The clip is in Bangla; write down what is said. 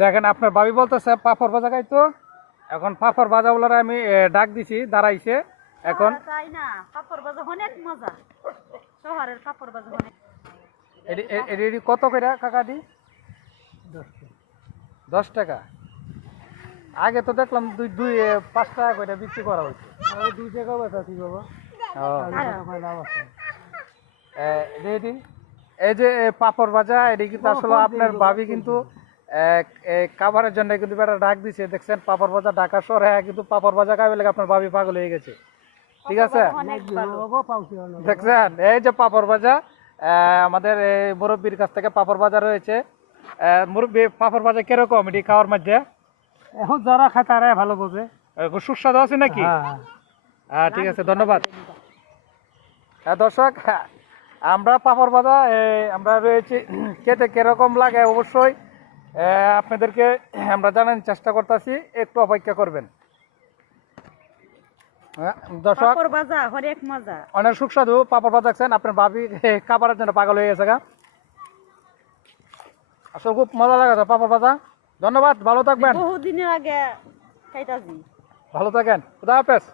দেখেন আপনার ভাবি বলতেছে পাপড় ভাজা খাইতো। এখন পাপড় ভাজা বলার আমি ডাক দিছি, দাঁড়াইছে এখন। তাই না, পাপড় ভাজা অনেক মজা, শহরের পাপড় ভাজা অনেক। এটি কত করে কাকা দি? 10 টাকা। আগে তো দেখলাম 5 টাকা করে বিক্রি করা হয়েছে। 2 টাকা বেচা ঠিক বাবা। এই যে পাপড় ভাজা, এটি কিন্তু আসলে আপনার ভাবি কিন্তু খাবারের জন্য কিন্তু একটা ডাক দিছে। দেখছেন পাপড় ভাজা ঢাকা শহরে কিন্তু পাপড় ভাজা খাবে লাগে আপনার ভাবি পাগল হয়ে গেছে। ঠিক আছে, দেখছেন এই যে পাপড় ভাজা আমাদের মুরব্বীর কাছ থেকে পাপড় ভাজা রয়েছে। মুরব্বী পাপড় ভাজা কিরকম এটি খাওয়ার মধ্যে? এখন যারা খায় তারাই ভালো বোঝে। সুস্বাদু আছে নাকি? হ্যাঁ ঠিক আছে, ধন্যবাদ। হ্যাঁ দর্শক, আমরা পাপড় ভাজা আমরা রয়েছি, খেতে কিরকম লাগে অবশ্যই আপনাদেরকে আমরা জানার চেষ্টা করতেছি, একটু অপেক্ষা করবেন। দর্শক, পাপড় ভাজা অনেক মজা, অনেক সুস্বাদু পাপড় ভাজা। দেখছেন আপনার ভাবি খাবারের জন্য পাগল হয়ে গেছে গা। আসলে খুব মজা লাগে পাপড় ভাজা। ধন্যবাদ, ভালো থাকবেন। বহুদিনের আগে খাইতাছি। ভালো থাকেন, খুদা হাফেজ।